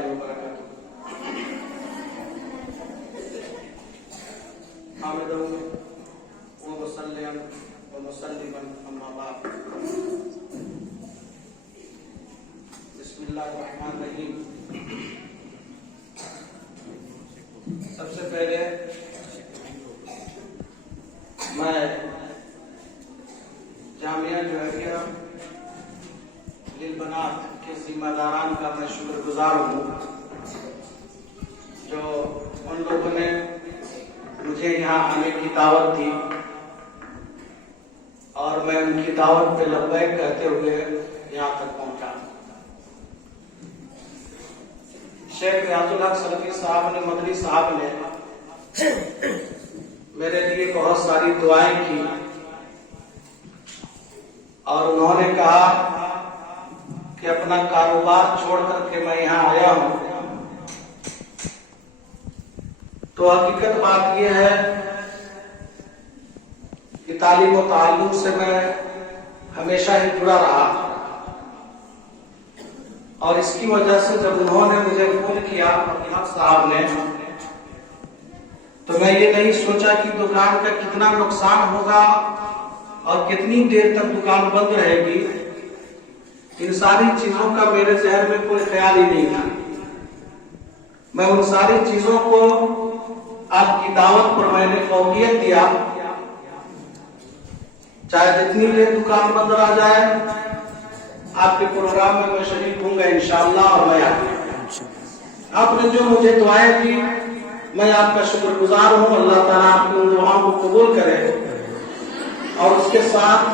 الله وبركاته. حامدا ومصليا ومسلما اما بعد. بسم اللہ الرحمن الرحیم. سب سے پہلے میں جامعہ جو ہے کہ للبنات کے ذمہ داران کا میں شکر گزار ہوں، جو ان لوگوں نے مجھے یہاں آنے کی دعوت دی اور میں ان کی دعوت پہ لبیک کہتے ہوئے یہاں تک پہنچا. شیخ ریاض الحق سلفی صاحب نے، مدنی صاحب نے میرے لیے بہت ساری دعائیں کی اور انہوں نے کہا کہ اپنا کاروبار چھوڑ کر کے میں یہاں آیا ہوں. تو حقیقت بات یہ ہے کہ تعلیم و تعلم سے میں ہمیشہ ہی جڑا رہا، اور اس کی وجہ سے جب انہوں نے مجھے فون کیا حق صاحب نے، تو میں یہ نہیں سوچا کہ دکان کا کتنا نقصان ہوگا اور کتنی دیر تک دکان بند رہے گی. ان ساری چیزوں کا میرے ذہن میں کوئی خیال ہی نہیں تھا. میں ان ساری چیزوں کو آپ کی دعوت پر میں نے فوقیت دیا. چاہے جتنی دیر دکان بند رہ جائے، آپ کے پروگرام میں میں شریک ہوں گا انشاءاللہ. اور میں آپ نے جو مجھے دعائیں دی، میں آپ کا شکر گزار ہوں. اللہ تعالیٰ آپ کی ان دعاؤں کو قبول کرے. اور اس کے ساتھ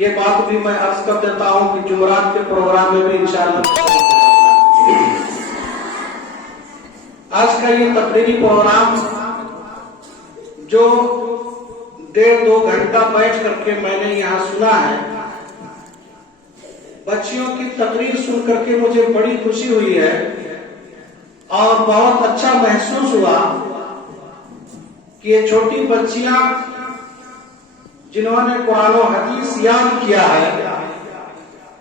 یہ بات بھی میں عرض کر دیتا ہوں کہ جمعرات کے پروگرام میں بھی انشاءاللہ آج کا یہ تقریری پروگرام جو 1.5-2 گھنٹہ بیٹھ کر کے میں نے یہاں سنا ہے، بچیوں کی تقریر سن کر کے مجھے بڑی خوشی ہوئی ہے اور بہت اچھا محسوس ہوا کہ یہ چھوٹی بچیاں جنہوں نے قرآن و حدیث یاد کیا ہے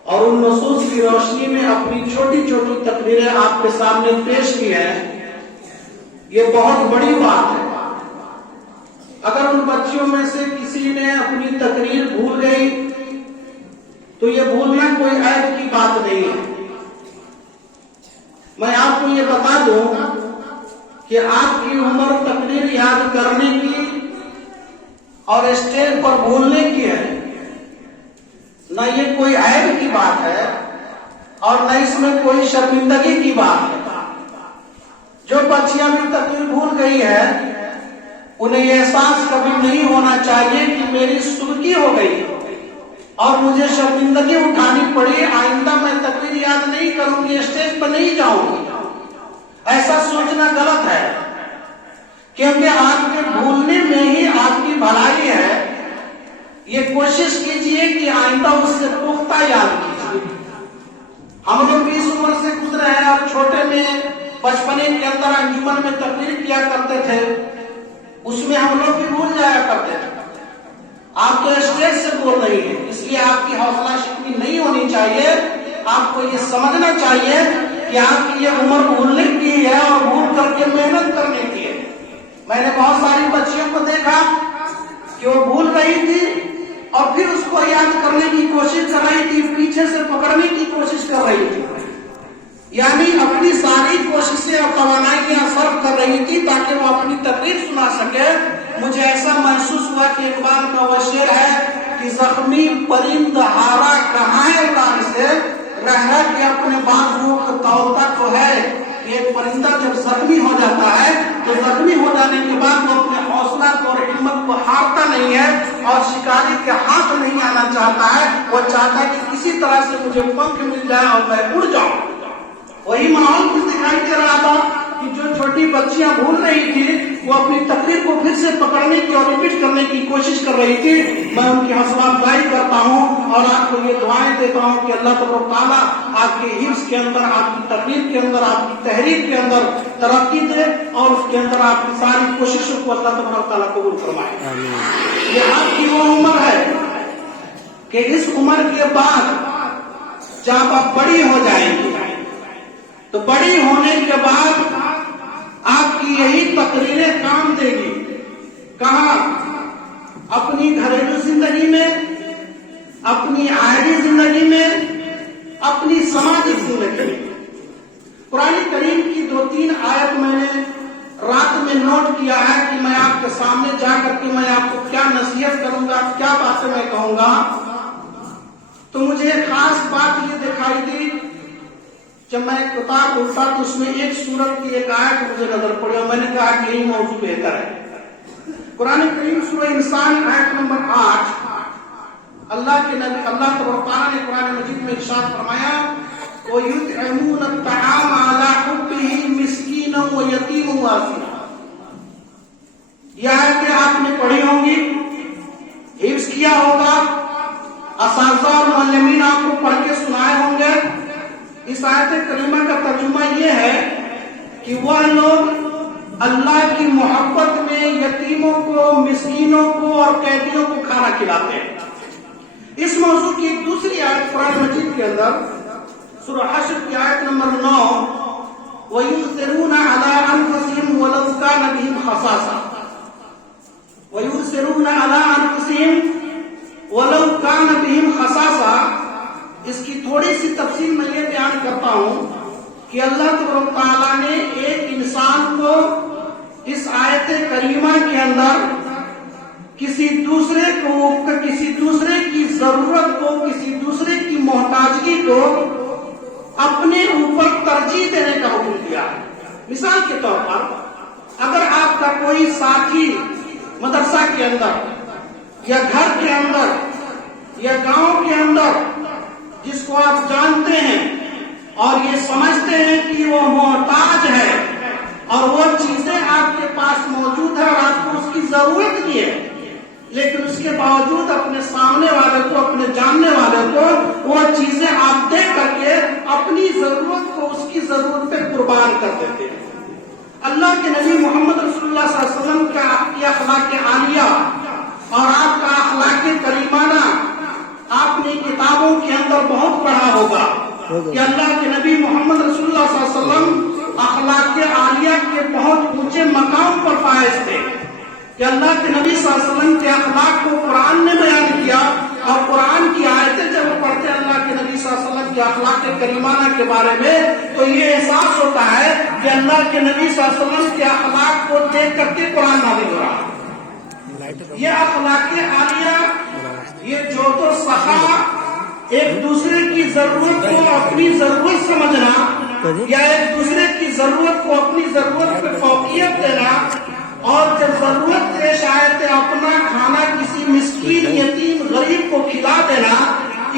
اور ان نصوص کی روشنی میں اپنی چھوٹی چھوٹی تقریریں آپ کے سامنے پیش کی ہیں، یہ بہت بڑی بات ہے. اگر ان بچیوں میں سے کسی نے اپنی تقریر بھول گئی تو یہ بھولنا کوئی عیب کی بات نہیں ہے. میں آپ کو یہ بتا دوں کہ آپ کی عمر تقریر یاد کرنے کی اور اسٹیج پر بھولنے کی ہے. نہ یہ کوئی عیب کی بات ہے اور نہ اس میں کوئی شرمندگی کی بات ہے. جو بچیاں بھی تقریر بھول گئی ہے انہیں یہ احساس کبھی نہیں ہونا چاہیے کہ میری سرخی ہو گئی اور مجھے شرمندگی اٹھانی پڑی، آئندہ میں تقریر یاد نہیں کروں گی، اسٹیج پر نہیں جاؤں گی. ایسا سوچنا غلط ہے، کیونکہ آپ کے بھولنے میں ہی آپ کی بھلائی ہے. یہ کوشش کیجئے کہ آئندہ اس سے پختہ یاد کیجئے. ہم لوگ بھی اس عمر سے گزرے ہیں اور چھوٹے میں بچپنے کے اندر انجمن میں تقریر کیا کرتے تھے، اس میں ہم لوگ بھی بھول جایا کرتے تھے. آپ تو اسٹیج سے بول رہی ہیں، اس لیے آپ کی حوصلہ شکنی نہیں ہونی چاہیے. آپ کو یہ سمجھنا چاہیے کہ آپ کی یہ عمر بھولنے کی ہے اور بھول کر کے محنت کرنے کی ہے. میں نے بہت ساری بچیوں کو دیکھا کہ وہ بھول رہی تھی اور پھر اس کو یاد کرنے کی کوشش کر رہی تھی، پیچھے سے پکڑنے کی کوشش کر رہی تھی، یعنی اپنی ساری کوششیں اور توانائیاں صرف کر رہی تھی تاکہ وہ اپنی تقریر سنا سکے. مجھے ایسا محسوس ہوا کہ اقبال کا وہ شعر ہے کہ زخمی پرند ہارا کہاں ہے کان سے، رہ کے اپنے بازوؤں کو توڑتا تو ہے. ایک پرندہ جب زخمی ہو جاتا ہے تو زخمی ہو جانے کے بعد وہ اپنے حوصلہ کو اور ہمت کو ہارتا نہیں ہے اور شکاری کے ہاتھ نہیں آنا چاہتا ہے. وہ چاہتا ہے کہ کسی طرح سے مجھے پنکھ مل جائے اور میں اڑ جاؤں. وہی ماحول کچھ دکھائی دے رہا تھا کہ جو چھوٹی بچیاں بھول رہی تھی وہ اپنی تقریر کو پھر سے پکڑنے کی اور ریپیٹ کرنے کی کوشش کر رہی تھی. میں ان کی حوصلہ افزائی کرتا ہوں اور آپ کو یہ دعائیں دیتا ہوں کہ اللہ تبارک و تعالیٰ آپ کے حفظ کے اندر، آپ کی تقریر کے اندر، آپ کی تحریر کے اندر ترقی دے اور اس کے اندر آپ کی ساری کوششوں کو اللہ تبارک و تعالیٰ قبول فرمائے. یہ آپ کی وہ عمر ہے کہ اس عمر کے بعد جب آپ بڑی ہو جائیں گی تو بڑی ہونے کے بعد آپ کی یہی تقریریں کام دے گی. کہاں؟ اپنی گھریلو زندگی میں، اپنی عائلی زندگی میں، اپنی سماجی زندگی میں. قرآن کریم کی 2-3 آیت میں نے رات میں نوٹ کیا ہے کہ میں آپ کے سامنے جا کر کے میں آپ کو کیا نصیحت کروں گا، کیا باتیں میں کہوں گا. تو مجھے ایک خاص بات یہ دکھائی دی، جب میں کتاب اٹھا تو اس میں ایک سورت کی ایک آیت مجھے نظر پڑی اور میں نے کہا کہ یہی موضوع بہتر ہے. قرآن کریم سورہ انسان آیت نمبر 8، اللہ کے نبی اللہ تبارک و تعالیٰ نے قرآن مجید میں ارشاد فرمایا وَيُطْعِمُونَ الطَّعَامَ عَلَىٰ حُبِّهِ مِسْكِينًا وَيَتِيمًا وَأَسِيرًا. یہ آیتیں آپ نے پڑھی ہوں گی، حفظ کیا ہوگا، اساتذہ اور معلمین آپ کو پڑھ کے سنائے ہوں گے. اس آیت کریمہ کا ترجمہ یہ ہے کہ وہ لوگ اللہ کی محبت میں یتیموں کو، مسکینوں کو اور قیدیوں کو کھانا کھلاتے ہیں. اس موضوع کی ایک دوسری آیت قرآن مجید کے اندر سورہ حشر کی آیت نمبر 9 وَيُؤْثِرُونَ عَلَىٰ أَنفُسِهِمْ وَلَوْ كَانَ بِهِمْ خَصَاصَةٌ وَيُؤْثِرُونَ عَلَىٰ أَنفُسِهِمْ وَلَوْ كَانَ بِهِمْ خَصَاصَةٌ. اس کی تھوڑی سی تفصیل میں یہ بیان کرتا ہوں کہ اللہ تبارک و تعالیٰ نے ایک انسان کو اس آیت کریمہ کے اندر کسی دوسرے کی ضرورت کو، کسی دوسرے کی محتاجگی کو اپنے اوپر ترجیح دینے کا حکم دیا. مثال کے طور پر اگر آپ کا کوئی ساتھی مدرسہ کے اندر یا گھر کے اندر یا گاؤں کے اندر جس کو آپ جانتے ہیں اور یہ سمجھتے ہیں کہ وہ محتاج ہے اور وہ چیزیں آپ کے پاس موجود ہے اور آپ کو اس کی ضرورت نہیں ہے، لیکن اس کے باوجود اپنے سامنے والے کو، اپنے جاننے والے کو وہ چیزیں آپ دے کر کے اپنی ضرورت کو اس کی ضرورت پہ قربان کر دیتے ہیں. اللہ کے نبی محمد رسول اللہ صلی اللہ علیہ وسلم کا آپ کی اخلاق عالیہ اور آپ کا اخلاق کریمانہ آپ نے کتابوں کے اندر بہت پڑھا ہوگا کہ اللہ کے نبی محمد رسول اللہ صلی اللہ علیہ وسلم اخلاق عالیہ کے بہت اونچے مقام پر فائز تھے. کہ اللہ کے نبی صلی اللہ علیہ وسلم کے اخلاق کو قرآن نے بیان کیا اور قرآن کی آیتیں جب پڑھتے ہیں اللہ کے نبی صلی اللہ علیہ وسلم کے اخلاق کریمانہ کے بارے میں تو یہ احساس ہوتا ہے کہ اللہ کے نبی صلی اللہ علیہ وسلم کے اخلاق کو دیکھ کر کے قرآن نازل ہو رہا ہے. یہ اخلاق عالیہ، یہ جود و سخا، ایک دوسرے کی ضرورت کو اپنی ضرورت سمجھنا یا ایک دوسرے کی ضرورت کو اپنی ضرورت پہ فوقیت دینا اور جب ضرورت پیش آئے تو اپنا کھانا کسی مسکین، یتیم، غریب کو کھلا دینا،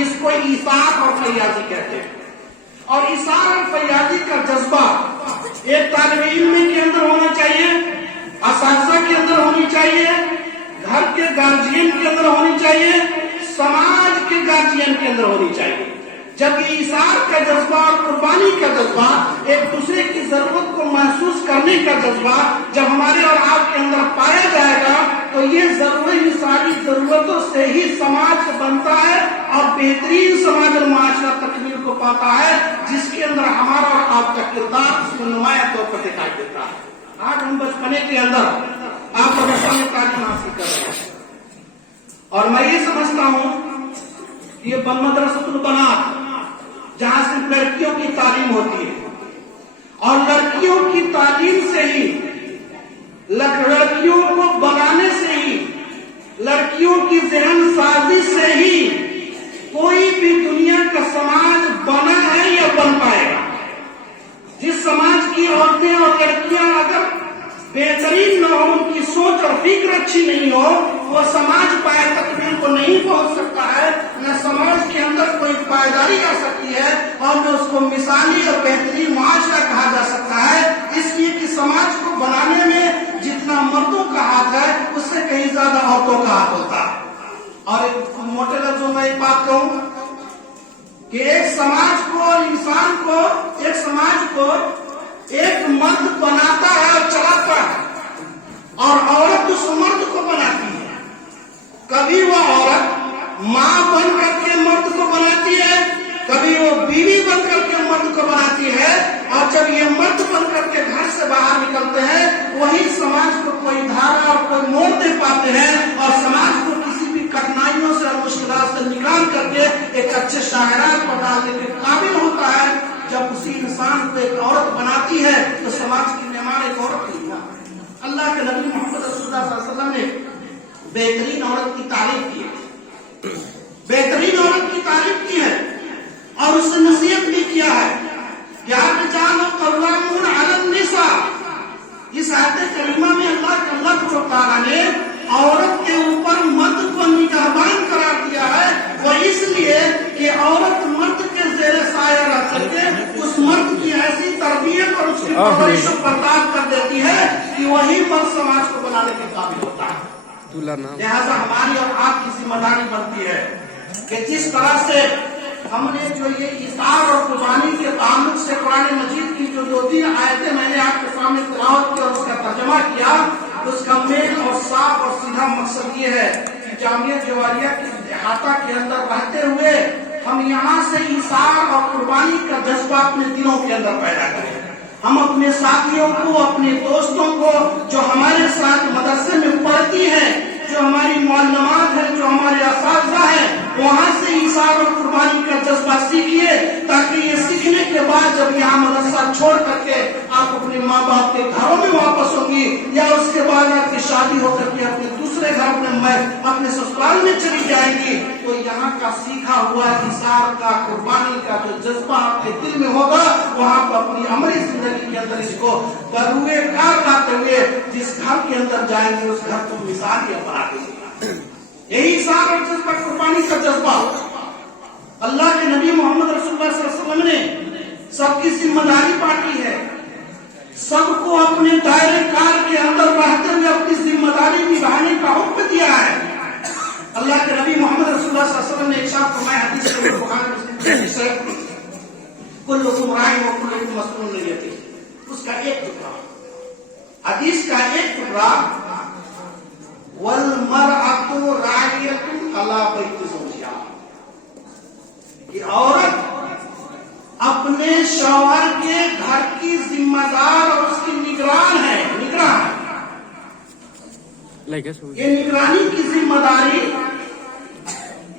اس کو ایثار اور فیاضی کہتے ہیں. اور ایثار اور فیاضی کا جذبہ ایک طالب علم کے اندر ہونا چاہیے، اساتذہ کے اندر ہونی چاہیے، گھر کے گارجین کے اندر ہونی چاہیے، سماج کے گارجین کے اندر ہونی چاہیے. جب یہ ایثار کا جذبہ اور قربانی کا جذبہ، ایک دوسرے کی ضرورت کو محسوس کرنے کا جذبہ جب ہمارے اور آپ کے اندر پایا جائے گا تو یہ ضروری ساری ضرورتوں سے ہی سماج بنتا ہے اور بہترین سماج اور معاشرہ تکمیل کو پاتا ہے جس کے اندر ہمارا اور آپ کا کردار اس کو نمایاں طور پر دکھائی دیتا ہے. آج ہم بچپنے کے اندر آپ کا بچپنے تعلیم حاصل کر رہے ہیں اور میں یہ سمجھتا ہوں کہ یہ مدرسۃ البنات جہاں صرف لڑکیوں کی تعلیم ہوتی ہے اور لڑکیوں کی تعلیم سے ہی، لڑکیوں کو بنانے سے ہی، لڑکیوں کی ذہن سازی سے ہی کوئی بھی دنیا کا سماج بنا ہے یا بن پائے گا. جس سماج کی عورتیں اور لڑکیاں اگر بہترین نہ ہو، ان کی سوچ اور فکر اچھی نہیں ہو، وہ سماج پائے تکمیل کو نہیں پہنچ سکتا ہے، نہ سماج کے اندر کوئی پائیداری آ سکتی ہے اور نہ اس کو مثالی اور بہترین معاشرہ کہا جا سکتا ہے. اس لیے کہ سماج کو بنانے میں جتنا مردوں کا ہاتھ ہے اس سے کہیں زیادہ عورتوں کا ہاتھ ہوتا ہے. اور ایک موٹے لفظوں میں ایک بات کہوں کہ ایک سماج کو، انسان کو، ایک سماج کو ایک مرد بناتا ہے اور چلاتا ہے اور عورت اس مرد کو بناتی ہے. کبھی وہ عورت ماں بن کر کے مرد کو بناتی ہے، کبھی وہ بیوی بن کر کے مرد کو بناتی ہے اور ڈالنے کے قابل ہوتا ہے جب اسی انسان کو ایک عورت بناتی ہے تو سماج کی مہمان ایک عورت ہی ہے۔ اللہ کے نبی محمد رسول اللہ صلی اللہ علیہ وسلم نے بہترین عورت کی تعریف کی ہے، بہترین عورت کی تعریف کی ہے اور اس سے نصیحت بھی کیا ہے کہ آپ جانو قوامون علی النساء۔ اس آیت کریمہ میں اللہ تعالیٰ نے عورت کے اوپر مرد کو نگہبان قرار دیا ہے، وہ اس لیے کہ عورت مرد کے زیر سایہ رہ کر کے اس مرد کی ایسی تربیت اور اس کی پرورش و برداشت کر دیتی ہے کہ وہی مرد سماج کو بنانے کے قابل ہوتا ہے۔ لہذا ہماری اور آپ کی ذمہ داری بنتی ہے کہ جس طرح سے ہم نے جو یہ اظہار اور قربانی کے تعلق سے قرآن مجید کی جو 2-3 آیتیں میں نے آپ کے سامنے تلاوت کی اور اس کا ترجمہ کیا، اس کا مین اور صاف اور سیدھا مقصد یہ ہے کہ جامعہ جواریہ کے احاطہ کے اندر رہتے ہوئے ہم یہاں سے اظہار اور قربانی کا جذبہ اپنے دلوں کے اندر پیدا کریں۔ ہم اپنے ساتھیوں کو، اپنے دوستوں کو جو ہمارے ساتھ مدرسے میں پڑھتی ہیں، جو ہماری معلمات ہیں، جو ہمارے اساتذہ ہیں، وہاں سے اظہار اور قربانی کا جذبہ سیکھیے تاکہ یہ سیکھنے کے بعد جب یہاں مدرسہ چھوڑ کر کے آپ اپنے ماں باپ کے گھروں میں واپس ہوں گی یا اس کے بعد آپ کی شادی ہو کر کے اپنے دوسرے گھر اپنے سسرال میں چلی جائیں گی تو یہاں کا سیکھا ہوا اظہار کا، قربانی کا جو جذبہ آپ کے دل میں ہوگا وہاں پر اپنی عملی زندگی کے اندر اس کو بروئے کار لاتے ہوئے جس گھر کے اندر جائیں گے اس گھر کو مثال یا بنا دیں گے۔ یہی اظہار اور جذبہ قربانی کا جذبہ اللہ کے نبی محمد رسول اللہ صلی اللہ علیہ وسلم نے سب کی ذمہ داری بانٹی ہے، سب کو اپنے دائرے کار کے اندر رہتے ہوئے اپنی ذمہ داری نبھانے کا حکم دیا ہے۔ اللہ کے نبی محمد رسول اللہ صلی اللہ علیہ وسلم نے ارشاد فرمایا حدیث میں بخاری مسلم سے کلکم راع و کلکم مسئول عن رعیتہ، اس کا ایک ٹکڑا، حدیث کا ایک ٹکڑا، والمرأۃ راعیۃ علی بیت زوجہا، کہ عورت اپنے شوہر کے گھر کی ذمہ دار اور اس کی نگران ہے۔ یہ نگرانی کی ذمہ داری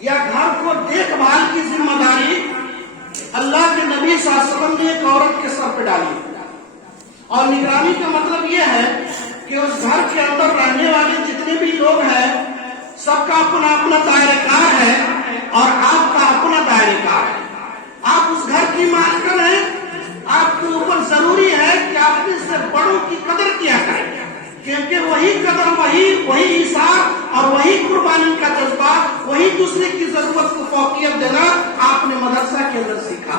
یا گھر کو دیکھ بھال کی ذمہ داری اللہ کے نبی صلی اللہ علیہ وسلم نے ایک عورت کے سر پہ ڈالی، اور نگرانی کا مطلب یہ ہے کہ اس گھر کے اندر رہنے والے جتنے بھی لوگ ہیں سب کا اپنا اپنا دائرہ کار ہے اور آپ کا اپنا دائرہ کار ہے۔ آپ اس گھر کی مالکن ہیں، آپ کے اوپر ضروری ہے کہ آپ اپنے سے بڑوں کی قدر کیا کریں، کیونکہ وہی قدر، وہی اظہار اور وہی قربانی کا جذبہ، وہی دوسرے کی ضرورت کو فوقیت دینا آپ نے مدرسہ کے اندر سیکھا،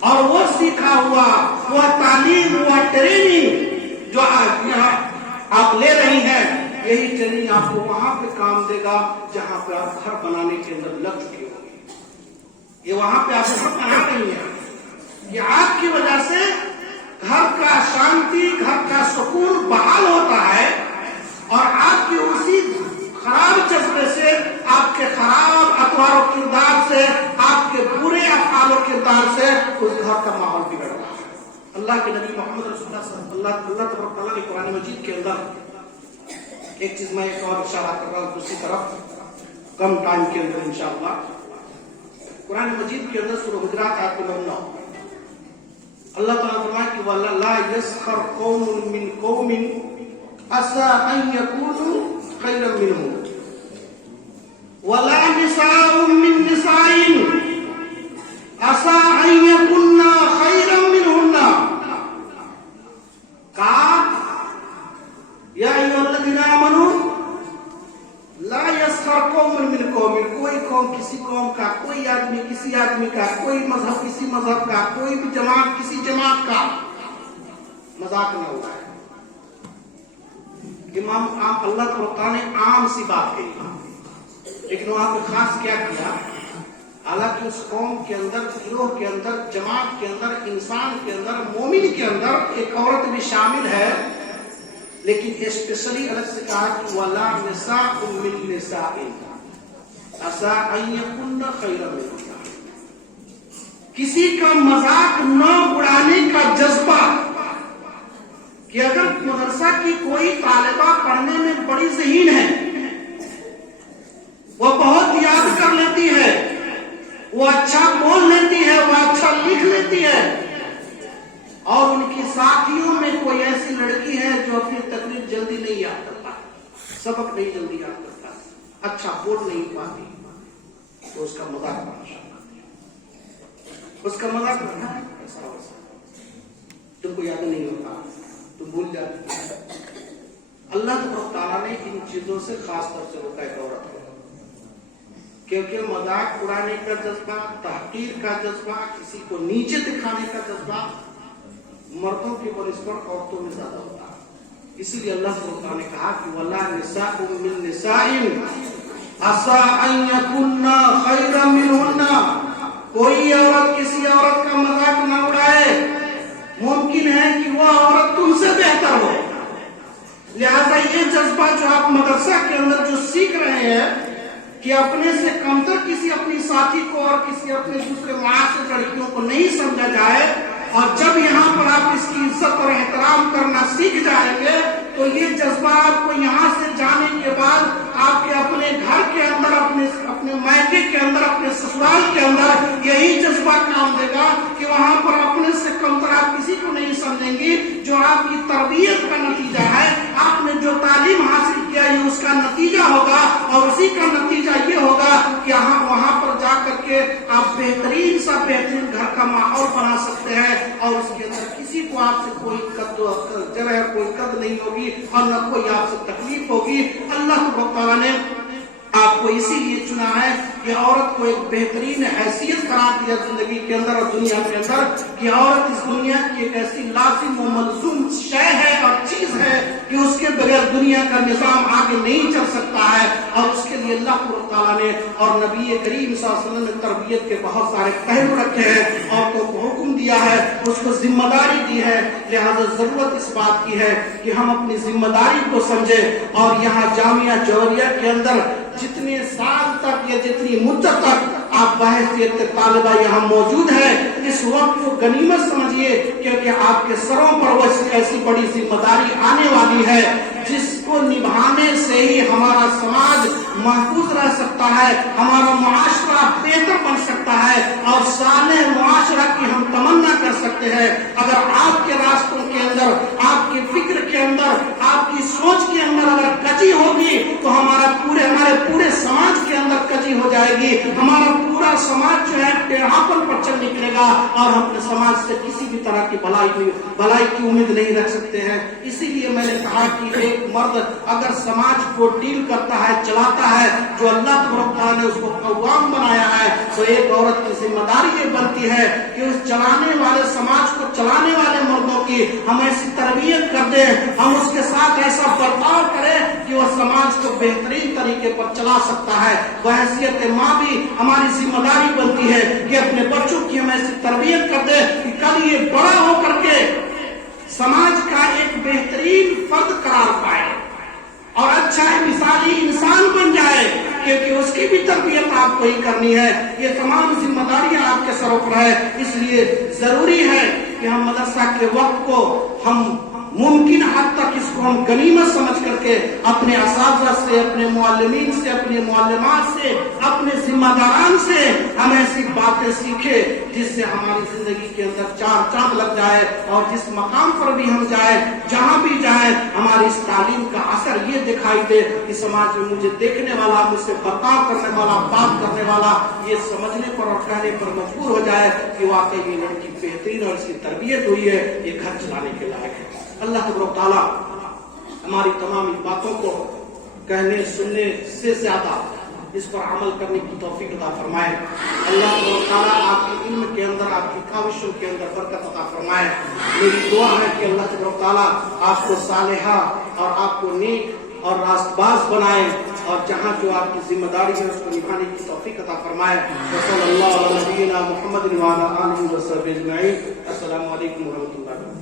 اور وہ سیکھا ہوا وہ تعلیم، وہ ٹریننگ جو یہاں آپ لے رہی ہیں، یہی ٹریننگ آپ کو وہاں پہ کام دے گا جہاں پہ آپ گھر بنانے کے اندر لگ چکے ہوں گے۔ یہ وہاں پہ آپ گھر بنا رہی ہیں، یہ آپ کی وجہ سے گھر کا شانتی، گھر کا سکون بحال ہوتا ہے، اور آپ کی اسی خراب جذبے سے، آپ کے خراب اقوال و کردار سے، آپ کے برے افعال و کردار سے اس گھر کا ماحول بگڑ رہا ہے۔ اللہ کے نبی محمد رسول اللہ تبارک تعالیٰ نے قرآن مجید کے اندر ایک چیز میں ایک اور اشارہ کر رہا ہوں، دوسری طرف کم ٹائم کے اندر انشاءاللہ قرآن مجید کے اندر سورہ حجرات آیت نمبر 9 اللہ تعالیٰ فرمائے کہ وَلَا يَسْخَرْ قَوْمٌ مِّن قَوْمٍ عَسَىٰ أَن يَكُونُوا خَيْرًا مِّنْهُمْ وَلَا نِسَاءٌ مِّن نِّسَاءٍ عَسَىٰ أَن يَكُنَّ خَيْرًا مِّنْهُنَّ یا ایھا الذین آمنوا لا یسخر قوم من قوم، کوئی قوم کسی قوم کا، کوئی آدمی کسی آدمی کا، کوئی مذہب کسی مذہب کا، کوئی بھی جماعت کسی جماعت کا مذاق نہ ہوا ہے۔ امام اللہ تعالیٰ نے عام سی بات کہی، لیکن وہاں پہ خاص کیا کیا، حالانکہ اس قوم کے اندر، گروہ کے اندر، جماعت کے اندر، انسان کے اندر، مومن کے اندر ایک عورت بھی شامل ہے، لیکن اسپیشلی الگ سے کہا کہ وَلَا نِسَاءٌ مِّن نِّسَاءٍ عَسَىٰ أَن يَكُنَّ خَيْرًا مِّنْهُنَّ، کسی کا مذاق نہ اڑانے کا جذبہ، کہ اگر مدرسہ کی کوئی طالبہ پڑھنے میں بڑی ذہین ہے، وہ بہت یاد کر لیتی ہے، وہ اچھا بول لیتی ہے، وہ اچھا لکھ لیتی ہے، اور ان کی ساتھیوں میں کوئی ایسی لڑکی ہے جو اپنی تقریر جلدی نہیں یاد کرتا، سبق نہیں جلدی یاد کرتا، اچھا بول نہیں پاتی، تو اس کا مذاق بنا سکتا ہے، اس کا مذاق بنا ہے ایسا ویسا، تم کو یاد نہیں ہوتا، تم بھول جاتے ہیں۔ اللہ تعالیٰ نے ان چیزوں سے خاص طور سے روکا ہے عورت کو، کیونکہ مذاق اڑانے کا جذبہ، تحقیر کا جذبہ، کسی کو نیچے دکھانے کا جذبہ مردوں کی بنسبت عورتوں میں زیادہ ہوتا ہے۔ اسی لیے اللہ تعالیٰ نے کہا کہ وَلَا نِسَاءٌ مِّن نِسَاءٍ عَسَىٰ أَن يَكُنَّ خَيْرًا مِّنْهُنَّ، کوئی عورت کسی عورت کا مذاق نہ اڑائے، ممکن ہے کہ وہ عورت تم سے بہتر ہو۔ لہذا یہ جذبہ جو آپ مدرسہ کے اندر جو سیکھ رہے ہیں کہ اپنے سے کمتر کسی اپنی ساتھی کو اور کسی اپنے دوسرے معاشر لڑکیوں کو نہیں سمجھا جائے، اور جب یہاں پر آپ اس کی عزت اور احترام کرنا سیکھ جائیں گے تو یہ جذبہ آپ کو یہاں سے جانے کے بعد آپ کے اپنے گھر کے اندر، اپنے مائکے کے اندر، اپنے سسرال کے اندر یہی جذبہ کام دے گا کہ وہاں پر اپنے سے کمتر آپ کسی کو نہیں سمجھیں گی۔ جو آپ کی تربیت کا نتیجہ ہے، آپ نے جو تعلیم حاصل کیا یہ اس کا نتیجہ ہوگا، اور اسی کا نتیجہ یہ ہوگا کہ وہاں پر جا کر کے آپ بہترین سا بہترین گھر کا ماحول بنا سکتے ہیں، اور اس کے اندر کسی کو آپ سے کوئی کوئی قد نہیں ہوگی، اور نہ کوئی آپ سے تکلیف ہوگی۔ اللہ تعالیٰ نے آپ کو اسی لیے چنا ہے کہ عورت کو ایک بہترین حیثیت قرار دیا زندگی کے اندر اور دنیا کے اندر، کہ عورت اس دنیا کی ایک ایسی لازم و ملزوم شے ہے اور چیز ہے کہ اس کے بغیر دنیا کا نظام آگے نہیں چل سکتا ہے، اور اس کے لیے اللہ تعالیٰ نے اور نبی کریم صلی اللہ علیہ وسلم نے تربیت کے بہت سارے پہلو رکھے ہیں، عورتوں کو حکم دیا ہے، اس کو ذمہ داری دی ہے۔ لہذا ضرورت اس بات کی ہے کہ ہم اپنی ذمہ داری کو سمجھیں، اور یہاں جامعہ جوہریہ کے اندر جتنے سال تک یا جتنی مدت تک آپ بحیثیت طالبہ یہاں موجود ہے، اس وقت کو غنیمت سمجھیے، کیونکہ آپ کے سروں پر وہ ایسی بڑی ذمہ داری آنے والی ہے جس کو نبھانے سے ہی ہمارا سماج محفوظ رہ سکتا ہے، ہمارا معاشرہ بہتر بن سکتا ہے، اور صالح معاشرہ کی ہم تمنا کر سکتے ہیں۔ اگر آپ کے راستوں کے اندر، آپ کی فکر کے اندر، آپ کی سوچ کے اندر اگر کجی ہوگی تو ہمارے پورے سماج کے اندر کجی ہو جائے گی، ہمارا پورا سماج جو ہے ٹیڑھاپن پر چل نکلے گا، اور ہم اپنے سماج سے کسی بھی طرح کی بھلائی کی امید نہیں رکھ سکتے ہیں۔ اسی لیے میں نے کہا کہ ایک مرد اگر سماج کو ڈیل کرتا ہے، چلاتا ہے، جو اللہ تعالیٰ نے اس کو قوام بنایا ہے، تو ایک عورت کی ذمہ داری یہ بنتی ہے کہ اس چلانے والے سماج کو چلانے والے مردوں کی ہم ایسی تربیت کر دیں، ہم اس کے ساتھ ایسا برتاؤ کریں کہ وہ سماج کو بہترین طریقے پر چلا سکتا ہے۔ بحیثیت ماں بھی ہماری ذمہ داری بنتی ہے کہ اپنے بچوں کی ہم ایسی تربیت کر دیں کہ کل یہ بڑا ہو کر کے سماج کا ایک بہترین فرد قرار پائے اور اچھا مثالی انسان بن جائے، کیونکہ اس کی بھی تربیت آپ کو ہی کرنی ہے۔ یہ تمام ذمہ داریاں آپ کے سروں پر ہے، اس لیے ضروری ہے کہ ہم مدرسہ کے وقت کو ہم ممکن حد تک اس کو ہم غنیمت سمجھ کر کے اپنے اساتذہ سے، اپنے معلمین سے، اپنے معلمات سے، اپنے ذمہ داران سے ہم ایسی باتیں سیکھیں جس سے ہماری زندگی کے اندر چار چاند لگ جائے، اور جس مقام پر بھی ہم جائیں، جہاں بھی جائیں، ہماری اس تعلیم کا اثر یہ دکھائی دے کہ سماج میں مجھے دیکھنے والا، مجھ سے برتاؤ کرنے والا، بات کرنے والا یہ سمجھنے پر اور کہنے پر مجبور ہو جائے کہ واقعی یہ لڑکی بہترین اور اس کی تربیت ہوئی ہے، یہ گھر چلانے کے لائق ہے۔ اللہ تعالیٰ ہماری تمام باتوں کو کہنے سننے سے زیادہ اس پر عمل کرنے کی توفیق عطا فرمائے۔ اللہ تعالیٰ آپ کے علم کے اندر، آپ کی کاوشوں کے اندر برکت عطا فرمائے۔ میری دعا ہے کہ اللہ تعالیٰ آپ کو صالحہ اور آپ کو نیک اور راست باز بنائے، اور جہاں جو آپ کی ذمہ داری ہے اس کو نبھانے کی توفیق عطا فرمائے۔ صلی اللہ علیہ نبینا محمد وعلی آلہ وصحبہ اجمعین۔ السلام علیکم ورحمۃ اللہ۔